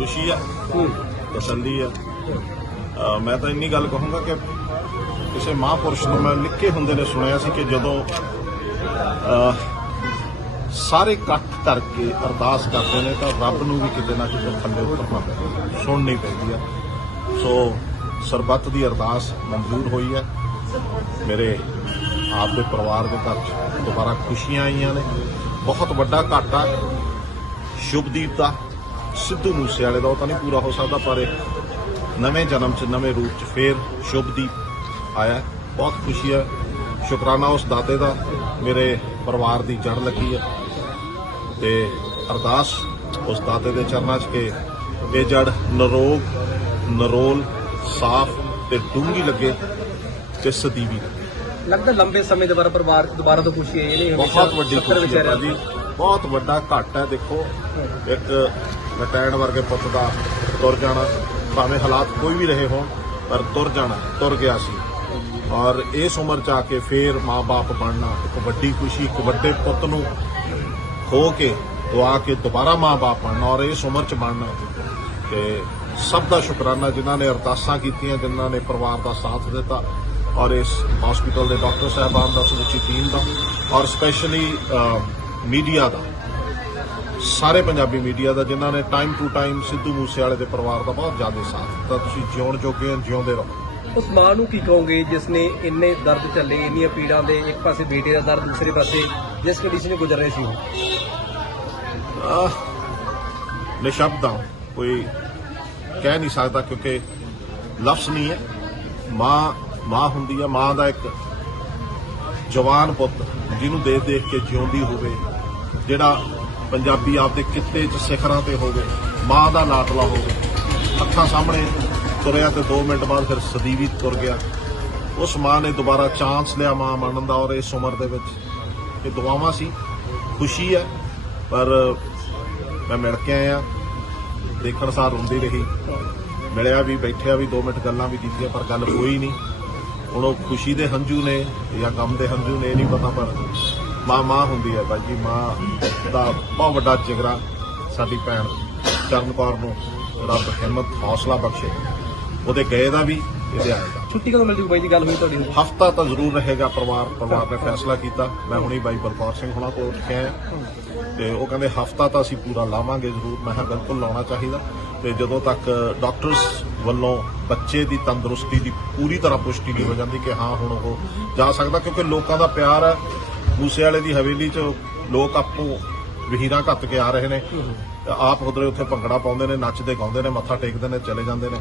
ਖੁਸ਼ੀ ਆ ਤਸੱਲੀ ਆ। ਮੈਂ ਤਾਂ ਇੰਨੀ ਗੱਲ ਕਹੂੰਗਾ ਕਿ ਕਿਸੇ ਮਹਾਂਪੁਰਸ਼ ਨੂੰ ਮੈਂ ਨਿੱਕੇ ਹੁੰਦੇ ਨੇ ਸੁਣਿਆ ਸੀ ਕਿ ਜਦੋਂ ਸਾਰੇ ਇਕੱਠ ਕਰਕੇ ਅਰਦਾਸ ਕਰਦੇ ਨੇ ਤਾਂ ਰੱਬ ਨੂੰ ਵੀ ਕਿਤੇ ਨਾ ਕਿਤੇ ਥੱਲੇ ਉਤਰਨਾ ਪੈਂਦਾ ਸੁਣਨੀ ਪੈਂਦੀ ਆ। ਸੋ ਸਰਬੱਤ ਦੀ ਅਰਦਾਸ ਮਨਜ਼ੂਰ ਹੋਈ ਹੈ ਮੇਰੇ ਆਪ ਦੇ ਪਰਿਵਾਰ ਦੇ ਘਰ 'ਚ ਦੁਬਾਰਾ ਖੁਸ਼ੀਆਂ ਆਈਆਂ ਨੇ। ਬਹੁਤ ਵੱਡਾ ਘਾਟਾ ਸ਼ੁਭਦੀਪ ਦਾ ਸਿੱਧੂ ਮੂਸੇਵਾਲੇ ਦਾ ਉਹ ਤਾਂ ਨਹੀਂ ਪੂਰਾ ਹੋ ਸਕਦਾ ਪਰ ਇੱਕ ਨਵੇਂ ਜਨਮ 'ਚ ਨਵੇਂ ਰੂਪ 'ਚ ਫੇਰ ਸ਼ੁਭਦੀਪ ਆਇਆ ਹੈ। ਬਹੁਤ ਖੁਸ਼ੀ ਹੈ। ਸ਼ੁਕਰਾਨਾ ਉਸ ਦਾਤੇ ਦਾ ਮੇਰੇ ਪਰਿਵਾਰ ਦੀ ਜੜ ਲੱਗੀ ਹੈ। ਤੇ ਅਰਦਾਸ ਉਸ ਦਾਤੇ ਦੇ ਚਰਨਾਂ 'ਚ ਕਿ ਇਹ ਜੜ ਨਰੋਗ ਨਰੋਲ ਸਾਫ਼ ਤੇ ਡੂੰਗੀ ਲੱਗੇ ਤੇ ਸਦੀਵੀ ਲੱਗੇ। ਲੱਗਦਾ ਲੰਬੇ ਸਮੇਂ ਦੁਬਾਰਾ ਪਰਿਵਾਰ ਚ ਦੁਬਾਰਾ ਤੋਂ ਖੁਸ਼ੀ ਆਈ ਨਹੀਂ ਬਹੁਤ ਵੱਡੀ ਖੁਸ਼ੀ ਹੈ ਵਿਚਾਰਿਆਂ ਜੀ ਬਹੁਤ ਵੱਡਾ ਘਾਟ ਹੈ, ਦੇਖੋ। ਇੱਕ ਰਿਟਾਇਰਡ ਵਰਗੇ ਪੁੱਤ ਦਾ ਤੁਰ ਜਾਣਾ, ਭਾਵੇਂ ਹਾਲਾਤ ਕੋਈ ਵੀ ਰਹੇ ਹੋਣ, ਪਰ ਤੁਰ ਜਾਣਾ, ਤੁਰ ਗਿਆ ਸੀ। ਔਰ ਇਸ ਉਮਰ ਚ ਆ ਕੇ ਫੇਰ ਮਾਪੇ ਬਣਨਾ, ਇੱਕ ਵੱਡੀ ਖੁਸ਼ੀ, ਇੱਕ ਵੱਡੇ ਪੁੱਤ ਨੂੰ ਖੋ ਕੇ ਦੁਆ ਕੇ ਦੁਬਾਰਾ ਮਾਪੇ ਬਣਨਾ ਔਰ ਇਸ ਉਮਰ ਚ ਬਣਨਾ। ਤੇ ਸਭ ਦਾ ਸ਼ੁਕਰਾਨਾ, ਜਿਨ੍ਹਾਂ ਨੇ ਅਰਦਾਸਾਂ ਕੀਤੀਆਂ, ਜਿਨ੍ਹਾਂ ਨੇ ਪਰਿਵਾਰ ਦਾ ਸਾਥ ਦਿੱਤਾ। ਔਰ ਇਸ ਹਸਪੀਟਲ ਦੇ ਡਾਕਟਰ ਸਾਹਿਬਾਨ ਦਾ, ਸਮੁੱਚੀ ਟੀਮ ਦਾ। ਔਰ ਸਪੈਸ਼ਲੀ ਮੀਡੀਆ ਦਾ ਸਾਰੇ ਪੰਜਾਬੀ ਮੀਡੀਆ ਦਾ ਜਿਨ੍ਹਾਂ ਨੇ ਟਾਈਮ ਟੂ ਟਾਈਮ ਸਿੱਧੂ ਮੂਸੇਵਾਲੇ ਦੇ ਪਰਿਵਾਰ ਦਾ ਬਹੁਤ ਜ਼ਿਆਦਾ ਸਾਥ ਦਿੱਤਾ। ਤੁਸੀਂ ਜਿਉਣ ਜੋਗੇ ਹੋ ਜਿਉਂਦੇ ਰਹੋ। ਉਸ ਮਾਂ ਨੂੰ ਕੀ ਕਹੋਗੇ ਜਿਸ ਨੇ ਇੰਨੇ ਦਰਦ ਚੱਲੇ ਇੰਨੀਆਂ ਪੀੜਾਂ ਦੇ ਇੱਕ ਪਾਸੇ ਬੇਟੇ ਦਾ ਦਰਦ ਦੂਸਰੇ ਪਾਸੇ ਜਿਸ ਕੰਡੀਸ਼ਨ ਗੁਜ਼ਰ ਰਹੇ ਸੀ ਉਹ? ਨਿਸ਼ਬਦ ਕੋਈ ਕਹਿ ਨਹੀਂ ਸਕਦਾ ਕਿਉਂਕਿ ਲਫ਼ਜ਼ ਨਹੀਂ ਹੈ। ਮਾਂ ਮਾਂ ਹੁੰਦੀ ਹੈ ਮਾਂ ਦਾ ਇੱਕ ਜਵਾਨ ਪੁੱਤ ਜਿਹਨੂੰ ਦੇਖ ਦੇਖ ਕੇ ਜਿਉਂਦੀ ਹੋਵੇ, ਜਿਹੜਾ ਪੰਜਾਬੀ ਆਪਦੇ ਕਿੱਤੇ 'ਚ ਸਿਖਰਾਂ ਤੇ ਹੋਵੇ, ਮਾਂ ਦਾ ਲਾਡਲਾ ਹੋਵੇ। ਅੱਖਾਂ ਸਾਹਮਣੇ ਤੁਰਿਆ ਤੇ 2 ਮਿੰਟ ਬਾਅਦ ਫਿਰ ਸਦੀਵੀ ਤੁਰ ਗਿਆ। ਉਸ ਮਾਂ ਨੇ ਦੁਬਾਰਾ ਚਾਂਸ ਲਿਆ ਮਾਂ ਬਣਨ ਦਾ ਔਰ ਇਸ ਉਮਰ ਦੇ ਵਿੱਚ। ਇਹ ਦੁਆਵਾਂ ਸੀ। ਖੁਸ਼ੀ ਹੈ, ਪਰ ਮੈਂ ਮਿਲ ਕੇ ਆਇਆ। ਦੇਖਣ ਸਾਰ ਰੋਂਦੀ ਰਹੀ। ਮਿਲਿਆ ਵੀ, ਬੈਠਿਆ ਵੀ 2 ਮਿੰਟ ਗੱਲਾਂ ਵੀ ਕੀਤੀਆਂ, ਪਰ ਗੱਲ ਹੋਈ ਨਹੀਂ। ਹੁਣ ਉਹ ਖੁਸ਼ੀ ਦੇ ਹੰਝੂ ਨੇ ਜਾਂ ਗਮ ਦੇ ਹੰਝੂ ਨੇ ਨਹੀਂ ਪਤਾ ਪਰ ਮਾਂ ਮਾਂ ਹੁੰਦੀ ਹੈ ਬਾਈ ਜੀ ਮਾਂ ਦਾ ਬਹੁਤ ਵੱਡਾ ਜਿਗਰਾ ਸਾਡੀ ਭੈਣ ਚਰਨ ਕੌਰ ਨੂੰ ਰੱਬ ਹਿੰਮਤ ਹੌਸਲਾ ਬਖਸ਼ੇ। ਉਹਦੇ ਗਏ ਦਾ ਵੀ ਇਹਦੇ ਆਏ ਦਾ। ਛੁੱਟੀ ਕਦੋਂ ਮਿਲਦੀ ਬਾਈ ਦੀ ਗੱਲ ਹੋਈ ਤੁਹਾਡੀ? ਹਫਤਾ ਤਾਂ ਜ਼ਰੂਰ ਰਹੇਗਾ ਪਰਿਵਾਰ ਪਰਿਵਾਰ ਨੇ ਫੈਸਲਾ ਕੀਤਾ। ਮੈਂ ਹੁਣੀ ਬਾਈ ਬਲਕੌਰ ਸਿੰਘ ਹੁਣਾਂ ਕੋਲ ਉੱਠ ਕੇ ਆਇਆ ਤੇ ਉਹ ਕਹਿੰਦੇ ਹਫਤਾ ਤਾਂ ਅਸੀਂ ਪੂਰਾ ਲਾਵਾਂਗੇ ਜ਼ਰੂਰ। ਮੈਂ ਕਿਹਾ ਬਿਲਕੁਲ ਲਾਉਣਾ ਚਾਹੀਦਾ। ਤੇ ਜਦੋਂ ਤੱਕ ਡਾਕਟਰਸ ਵੱਲੋਂ ਬੱਚੇ ਦੀ ਤੰਦਰੁਸਤੀ ਦੀ ਪੂਰੀ ਤਰ੍ਹਾਂ ਪੁਸ਼ਟੀ ਨਹੀਂ ਹੋ ਜਾਂਦੀ ਕਿ ਹਾਂ, ਹੁਣ ਉਹ ਜਾ ਸਕਦਾ, ਕਿਉਂਕਿ ਲੋਕਾਂ ਦਾ ਪਿਆਰ ਹੈ ਮੂਸੇ ਵਾਲੇ ਦੀ ਹਵੇਲੀ 'ਚ ਲੋਕ ਆਪੋ ਵਹੀਰਾਂ ਘੱਤ ਕੇ ਆ ਰਹੇ ਨੇ। ਆਪ ਖੁਦਰੇ ਉੱਥੇ ਭੰਗੜਾ ਪਾਉਂਦੇ ਨੇ, ਨੱਚਦੇ ਗਾਉਂਦੇ ਨੇ, ਮੱਥਾ ਟੇਕਦੇ ਨੇ, ਚਲੇ ਜਾਂਦੇ ਨੇ।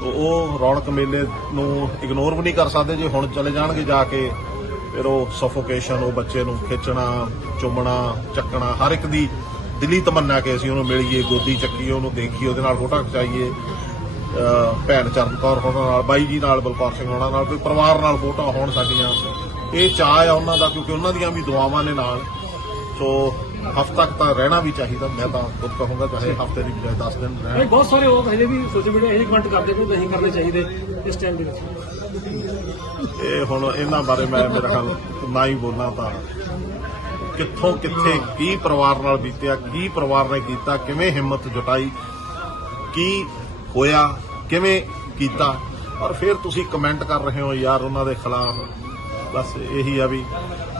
ਤੇ ਉਹ ਰੌਣਕ ਮੇਲੇ ਨੂੰ ਇਗਨੋਰ ਵੀ ਨਹੀਂ ਕਰ ਸਕਦੇ, ਜੇ ਹੁਣ ਚਲੇ ਜਾਣਗੇ ਜਾ ਕੇ, ਫਿਰ ਉਹ ਸਫੋਕੇਸ਼ਨ ਉਹ ਬੱਚੇ ਨੂੰ ਖਿੱਚਣਾ, ਚੁੰਮਣਾ, ਚੱਕਣਾ, ਹਰ ਇੱਕ ਦੀ ਦਿਲੀ ਤਮੰਨਾ ਕਿ ਅਸੀਂ ਉਹਨੂੰ ਮਿਲੀਏ ਗੋਦੀ ਚੱਕੀਏ ਉਹਨੂੰ ਦੇਖੀਏ ਉਹਦੇ ਨਾਲ ਫੋਟੋ ਖਿਚਾਈਏ। ਭੈਣ ਚਰਨ ਕੌਰ ਹੋਣਾ ਨਾਲ ਬਾਈ ਜੀ ਨਾਲ ਬਲਕੌਰ ਸਿੰਘ ਹੋਣਾ ਨਾਲ ਕੋਈ ਪਰਿਵਾਰ ਨਾਲ ਫੋਟੋ ਹੋਣ ਸਾਡੀਆਂ। ਇਹ ਚਾਹ ਆ ਉਹਨਾਂ ਦਾ ਕਿਉਂਕਿ ਉਹਨਾਂ ਦੀਆਂ ਵੀ ਦੁਆਵਾਂ ਨੇ ਨਾਲ। ਸੋ ਹਫ਼ਤਾ ਤੱਕ ਤਾਂ ਰਹਿਣਾ ਵੀ ਚਾਹੀਦਾ ਮੈਂ ਤਾਂ ਖੁਦ ਕਹੂੰਗਾ ਚਾਹੇ ਹਫ਼ਤੇ ਦੀ ਬਜਾਏ 10 ਦਿਨ ਰਹਿਣ। ਬਹੁਤ ਸਾਰੇ ਲੋਕ ਹਜੇ ਵੀ ਸੋਸ਼ਲ ਮੀਡੀਆ ਇਹ ਕਮੈਂਟ ਕਰਦੇ ਕਿ ਨਹੀਂ ਕਰਨੇ ਚਾਹੀਦੇ ਇਸ ਟਾਈਮ ਦੇ ਵਿੱਚ। ਇਹ ਹੁਣ ਇਹਨਾਂ ਬਾਰੇ ਮੈਂ ਮੇਰਾ ਖਿਆਲ ਨਾ ਹੀ ਬੋਲਾਂ ਤਾਂ। ਕਿੱਥੋਂ ਕਿੱਥੇ ਕੀ ਪਰਿਵਾਰ ਨਾਲ ਬੀਤਿਆ, ਕੀ ਪਰਿਵਾਰ ਨੇ ਕੀਤਾ, ਕਿਵੇਂ ਹਿੰਮਤ ਜੁਟਾਈ, ਕੀ ਹੋਇਆ, ਕਿਵੇਂ ਕੀਤਾ। ਔਰ ਫਿਰ ਤੁਸੀਂ ਕਮੈਂਟ ਕਰ ਰਹੇ ਹੋ ਯਾਰ ਉਹਨਾਂ ਦੇ ਖਿਲਾਫ। ਬਸ ਇਹੀ ਆ ਵੀ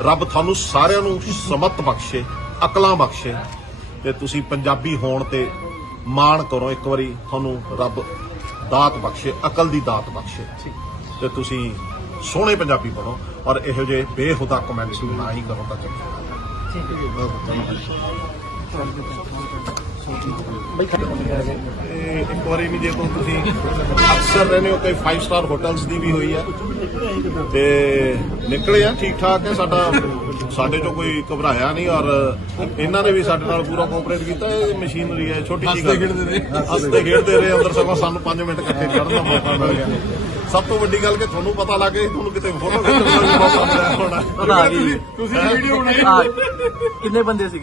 ਰੱਬ ਤੁਹਾਨੂੰ ਸਾਰਿਆਂ ਨੂੰ ਸਮਤ ਬਖਸ਼ੇ, ਅਕਲਾਂ ਬਖਸ਼ੇ। ਤੇ ਤੁਸੀਂ ਪੰਜਾਬੀ ਹੋਣ ਤੇ ਮਾਣ ਕਰੋ, ਇੱਕ ਵਾਰੀ ਤੁਹਾਨੂੰ ਰੱਬ ਦਾਤ ਬਖਸ਼ੇ, ਅਕਲ ਦੀ ਦਾਤ ਬਖਸ਼ੇ। ਤੇ ਤੁਸੀਂ ਸੋਹਣੇ ਪੰਜਾਬੀ ਬਣੋ ਔਰ ਇਹੋ ਜਿਹੇ ਬੇਹੁਦਾ ਕਮੈਂਟਸ ਨਾ ਹੀ ਕਰੋ ਤਾਂ ਚੰਗਾ। ਇਹ ਇੱਕ ਵਾਰੀ ਨਹੀਂ ਜੇ ਤੋਂ ਤੁਸੀਂ ਅਕਸਰ ਰਹਿੰਦੇ ਹੋ ਕਈ 5 ਸਟਾਰ ਹੋਟਲਸ ਦੀ ਵੀ ਹੋਈ ਹੈ ਤੇ ਨਿਕਲੇ ਆ ਠੀਕ ਠਾਕ ਹੈ ਸਾਡਾ ਸਾਡੇ ਚੋਂ ਕੋਈ ਘਬਰਾਇਆ ਨਹੀਂ ਔਰ ਇਹਨਾਂ ਨੇ ਵੀ ਸਾਡੇ ਨਾਲ ਪੂਰਾ ਕੋਆਪਰੇਟ ਕੀਤਾ। ਇਹ ਮਸ਼ੀਨਰੀ ਹੈ ਛੋਟੀ ਜਿਹੀ ਗੱਲ ਹੱਸਦੇ ਖੇਡਦੇ ਰਹੇ ਅੰਦਰ ਸਗੋਂ ਸਾਨੂੰ 5 ਮਿੰਟ ਇਕੱਠੇ ਖੜਨ ਦਾ ਮੌਕਾ ਮਿਲ ਗਿਆ। ਸਭ ਤੋਂ ਵੱਡੀ ਗੱਲ ਕਿ ਤੁਹਾਨੂੰ ਪਤਾ ਲੱਗੇ ਤੁਹਾਨੂੰ ਕਿਤੇ ਫੋਟੋ ਖਿੱਚਣ ਦਾ ਮੌਕਾ ਮਿਲਿਆ ਹੋਣਾ ਤੁਸੀਂ ਵੀਡੀਓ ਬਣਾਈ। ਕਿੰਨੇ ਬੰਦੇ ਸੀ